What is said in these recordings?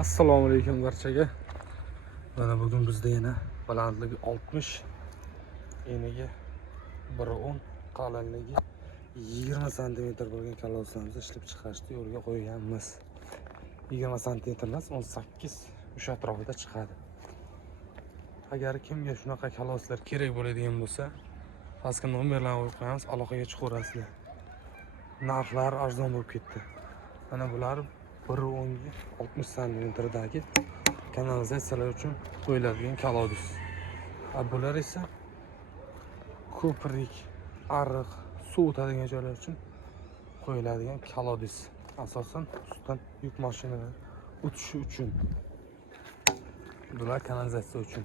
Assalomu alaykum barchaga. Mana bugun bizda yana balandligi 60, eniga 1.10, qalinligi 20 cm bo'lgan kaloslarimizni ishlab chiqarishni yo'lga qo'yganmiz. 20 cm emas, 18 o'sha atrofida chiqadi. Agar kimga shunaqa kaloslar kerak bo'ladigan bo'lsa, pastga nomerlarni qo'yib qo'yamiz, aloqaga chiqaverasizlar. Narxlar arzon bo'lib ketdi. Mana bular 1.10 60 cm kanalizatsiyalar uchun qo'yiladigan kalodis. Bular esa ko'prik, ariq, suv o'tadigan joylar uchun qo'yiladigan kalodis. Asosan ustidan yuk mashinalar o'tishi uchun. Bular kanalizatsiya uchun.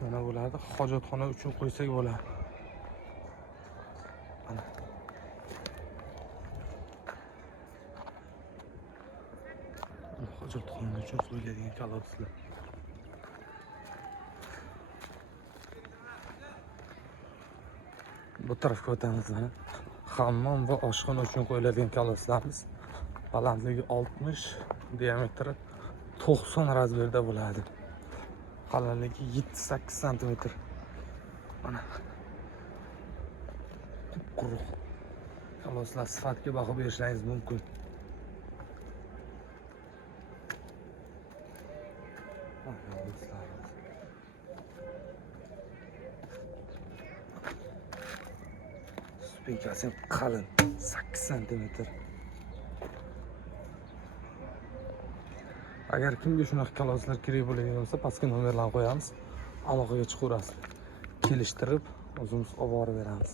Mana bularni hojatxona uchun qo'ysak bo'ladi. Mana hojatxona uchun qo'yiladigan kalodislar. Bu tarafga o'tamiz. Hammom va oshxona uchun qo'yiladigan kaloslarimiz. Balandligi 60, diametri 90 razmerda bo'ladi. Qalinligi 7-8 cm. Mana quruq kaloslar sifatga baho berishingiz mumkin. Spinkasi qalin, 8 cm. Agar kimga shunaqa kaloslar kerak bo'ladigan bo'lsa, pastga nomerlarni qo'yamiz, aloqaga chiqaverasiz. Kelishtirib o'zimiz olib borib beramiz.